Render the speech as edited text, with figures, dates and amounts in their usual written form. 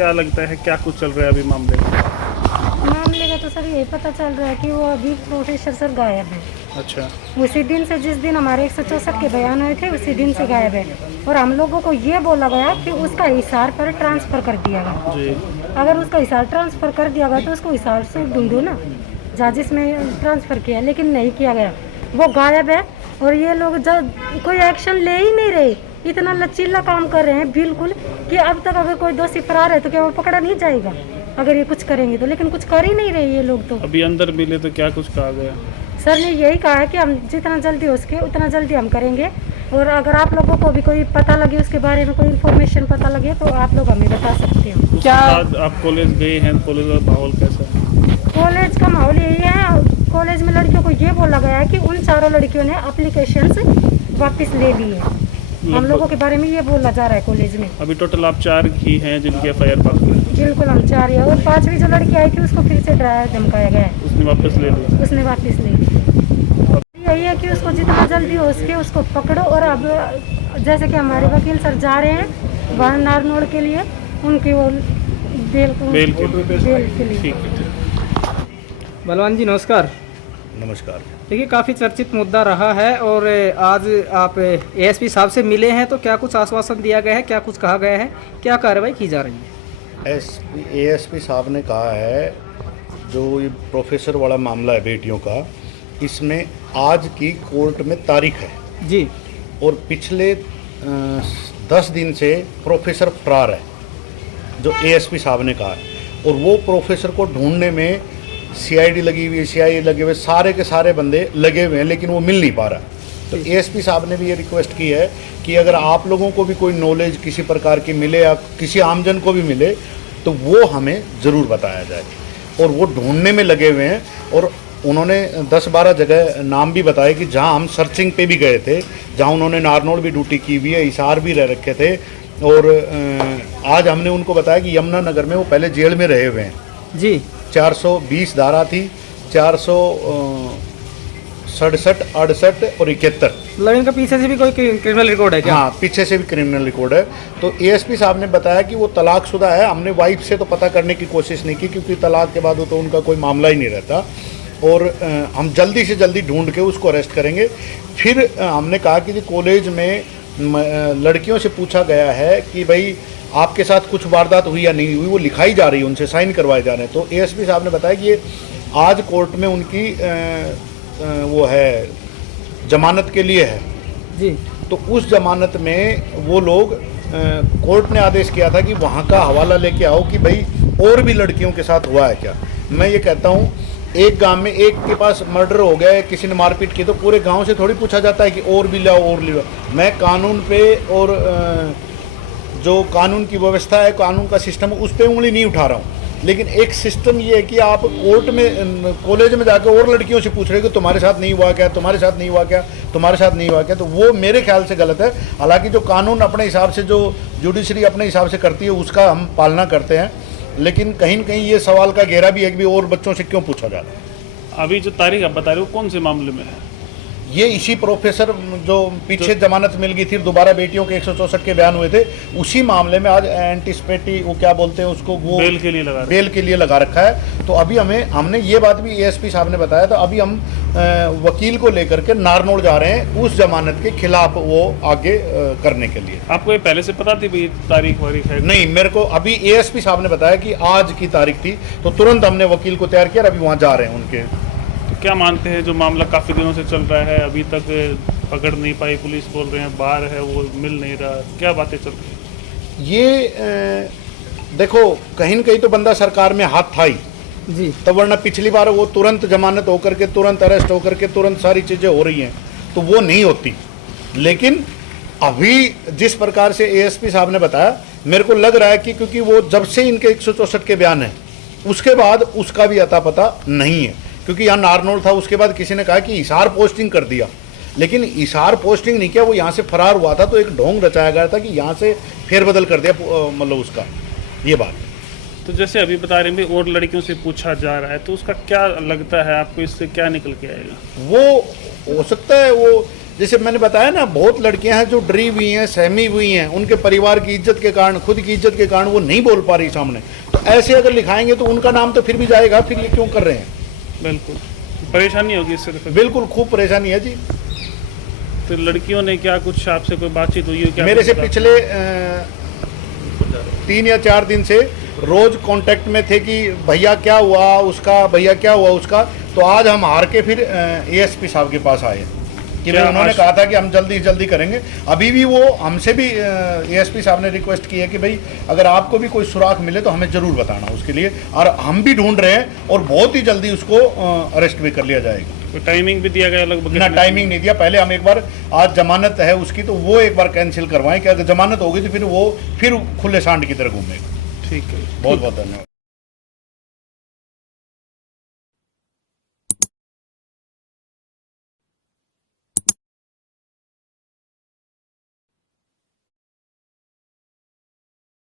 क्या लगता है क्या कुछ चल रहा है अभी मामले में? मामले का तो सर यही पता चल रहा है कि वो अभी प्रोफेसर सर गायब है। अच्छा। उसी दिन से, जिस दिन हमारे 164 के बयान हुए थे, उसी दिन से गायब है। और हम लोगों को ये बोला गया कि उसका हिसार पर ट्रांसफ़र कर दिया गया। जी। अगर उसका हिसार ट्रांसफ़र कर दिया गया तो उसको हिसार से ढूंढो ना, जहाँ जिसमें ट्रांसफ़र किया, लेकिन नहीं किया गया, वो गायब है। और ये लोग जब कोई एक्शन ले ही नहीं रहे, इतना लचीला काम कर रहे हैं बिल्कुल कि अब तक अगर कोई दोषी फरार है तो क्या वो पकड़ा नहीं जाएगा अगर ये कुछ करेंगे तो, लेकिन कुछ कर ही नहीं रहे ये लोग। तो अभी अंदर मिले तो क्या कुछ कहा गया? सर ने यही कहा है कि हम जितना जल्दी हो सके उतना जल्दी हम करेंगे, और अगर आप लोगों को भी कोई पता लगे, उसके बारे में कोई इन्फॉर्मेशन पता लगे तो आप लोग हमें बता सकते हो। क्या आप कॉलेज गए हैं? कॉलेज का माहौल कैसा है? कॉलेज का माहौल यही है, कॉलेज में लड़कियों को ये बोला गया है कि उन चारों लड़कियों ने एप्लीकेशंस वापस ले ली है। हम लोगों के बारे में ये बोला जा रहा है कॉलेज में। अभी टोटल आप 4 ही हैं जिनकी एफआईआर बाकी है? बिल्कुल, हम 4 हैं। और 5वीं जो लड़की आई थी उसको फिर से डराया धमकाया गया है, उसने वापस ले लिया? उसने वापस ले ली। यही है कि उसको जितना जल्दी हो सके उसको पकड़ो। और अब जैसे कि हमारे वकील सर जा रहे हैं वहाँ नारनौल के लिए, उनकी वो बेल के लिए। ठीक है। बलवान जी नमस्कार। नमस्कार। देखिए काफ़ी चर्चित मुद्दा रहा है और आज आप एएसपी साहब से मिले हैं, तो क्या कुछ आश्वासन दिया गया है, क्या कुछ कहा गया है, क्या कार्रवाई की जा रही है? एएसपी साहब ने कहा है जो ये प्रोफेसर वाला मामला है बेटियों का, इसमें आज की कोर्ट में तारीख है जी, और पिछले 10 दिन से प्रोफेसर फरार है, जो एएसपी साहब ने कहा है। और वो प्रोफेसर को ढूंढने में सीआईडी लगी हुई है, सीआईए लगे हुए, सारे के सारे बंदे लगे हुए हैं, लेकिन वो मिल नहीं पा रहा। तो एएसपी साहब ने भी ये रिक्वेस्ट की है कि अगर आप लोगों को भी कोई नॉलेज किसी प्रकार की मिले या किसी आमजन को भी मिले तो वो हमें ज़रूर बताया जाए। और वो ढूंढने में लगे हुए हैं, और उन्होंने 10-12 जगह नाम भी बताए कि जहां हम सर्चिंग पे भी गए थे, जहां उन्होंने नारनौल भी ड्यूटी की हुई है, हिसार भी रह रखे थे। और आज हमने उनको बताया कि यमुनानगर में वो पहले जेल में रहे हुए हैं जी। 420 धारा थी, 467, 68 और 71। मतलब इनका पीछे से भी कोई क्रिमिनल रिकॉर्ड है क्या? हाँ, पीछे से भी क्रिमिनल रिकॉर्ड है। तो एएसपी साहब ने बताया कि वो तलाकशुदा है। हमने वाइफ से तो पता करने की कोशिश नहीं की, क्योंकि तलाक के बाद तो उनका कोई मामला ही नहीं रहता। और हम जल्दी से जल्दी ढूंढ के उसको अरेस्ट करेंगे। फिर हमने कहा कि कॉलेज में लड़कियों से पूछा गया है कि भाई आपके साथ कुछ वारदात हुई या नहीं हुई, वो लिखाई जा रही है, उनसे साइन करवाए जा रहे हैं। तो एएसपी साहब ने बताया कि ये आज कोर्ट में उनकी वो है जमानत के लिए है जी। तो उस जमानत में वो लोग कोर्ट ने आदेश किया था कि वहाँ का हवाला लेके आओ कि भाई और भी लड़कियों के साथ हुआ है क्या। मैं ये कहता हूँ, एक गांव में एक के पास मर्डर हो गया है, किसी ने मारपीट की, तो पूरे गांव से थोड़ी पूछा जाता है कि और भी लाओ और ले लो। मैं कानून पे और जो कानून की व्यवस्था है, कानून का सिस्टम, उस पर उंगली नहीं उठा रहा हूँ। लेकिन एक सिस्टम ये है कि आप कोर्ट में, कॉलेज में जाकर और लड़कियों से पूछ रहे हो कि तुम्हारे साथ नहीं हुआ क्या, तुम्हारे साथ नहीं हुआ क्या, तुम्हारे साथ नहीं हुआ क्या, तो वो मेरे ख्याल से गलत है। हालांकि जो कानून अपने हिसाब से, जो जुडिशरी अपने हिसाब से करती है, उसका हम पालना करते हैं, लेकिन कहीं न कहीं ये सवाल का घेरा भी है कि भी और बच्चों से क्यों पूछा जा रहा है। अभी जो तारीख आप बता रहे हो कौन से मामले में है? ये इसी प्रोफेसर जो पीछे जमानत मिल गई थी, दोबारा बेटियों के 164 के बयान हुए थे, उसी मामले में आज एंटीसिपेटी, वो क्या बोलते हैं उसको, वो बेल के लिए लगा रखा है। तो अभी हमने ये बात भी एएसपी साहब ने बताया था, अभी हम वकील को लेकर के नारनौल जा रहे हैं उस जमानत के खिलाफ वो आगे करने के लिए। आपको ये पहले से पता थी भाई तारीख वारीख है? नहीं, मेरे को अभी एएसपी साहब ने बताया कि आज की तारीख थी, तो तुरंत हमने वकील को तैयार किया, अभी वहाँ जा रहे हैं उनके। क्या मानते हैं जो मामला काफ़ी दिनों से चल रहा है, अभी तक पकड़ नहीं पाई, पुलिस बोल रहे हैं बाहर है, वो मिल नहीं रहा, क्या बातें चल रही हैं? ये देखो, कहीं न कहीं तो बंदा सरकार में हाथ था ही जी, तब, वरना पिछली बार वो तुरंत जमानत होकर के, तुरंत अरेस्ट होकर के, तुरंत सारी चीज़ें हो रही हैं, तो वो नहीं होती। लेकिन अभी जिस प्रकार से एएसपी साहब ने बताया, मेरे को लग रहा है कि क्योंकि वो जब से इनके 164 के बयान हैं, उसके बाद उसका भी अता पता नहीं है। क्योंकि यहाँ नारनौल था, उसके बाद किसी ने कहा कि हिसार पोस्टिंग कर दिया, लेकिन हिसार पोस्टिंग नहीं किया, वो यहाँ से फरार हुआ था, तो एक ढोंग रचाया गया था कि यहाँ से फेरबदल कर दिया, मतलब उसका ये बात। तो जैसे अभी बता रहे हैं और लड़कियों से पूछा जा रहा है, तो उसका क्या लगता है आपको, इससे क्या निकल के आएगा? वो हो सकता है वो जैसे मैंने बताया ना, बहुत लड़कियां हैं जो डरी हुई हैं, सहमी हुई हैं, उनके परिवार की इज्जत के कारण, खुद की इज्जत के कारण वो नहीं बोल पा रही सामने। तो ऐसे अगर लिखाएंगे तो उनका नाम तो फिर भी जाएगा, फिर ये क्यों कर रहे हैं? बिल्कुल परेशानी होगी इससे तो। बिल्कुल खूब परेशानी है जी। तो लड़कियों ने क्या कुछ आपसे कोई बातचीत हुई है क्या? मेरे से पिछले 3 या 4 दिन से रोज कांटेक्ट में थे कि भैया क्या हुआ उसका, भैया क्या हुआ उसका। तो आज हम हार के फिर एएसपी साहब के पास आए कि क्या उन्होंने कहा था कि हम जल्दी से जल्दी करेंगे। अभी भी वो हमसे भी एएसपी साहब ने रिक्वेस्ट की है कि भाई अगर आपको भी कोई सुराग मिले तो हमें ज़रूर बताना उसके लिए, और हम भी ढूंढ रहे हैं और बहुत ही जल्दी उसको अरेस्ट भी कर लिया जाएगा। कोई टाइमिंग भी दिया गया लगभग? ना, टाइमिंग नहीं दिया। पहले हम एक बार, आज जमानत है उसकी तो वो एक बार कैंसिल करवाएं कि अगर जमानत होगी तो फिर वो फिर खुले सांड की तरह घूमेगा। ठीक है, बहुत बहुत धन्यवाद।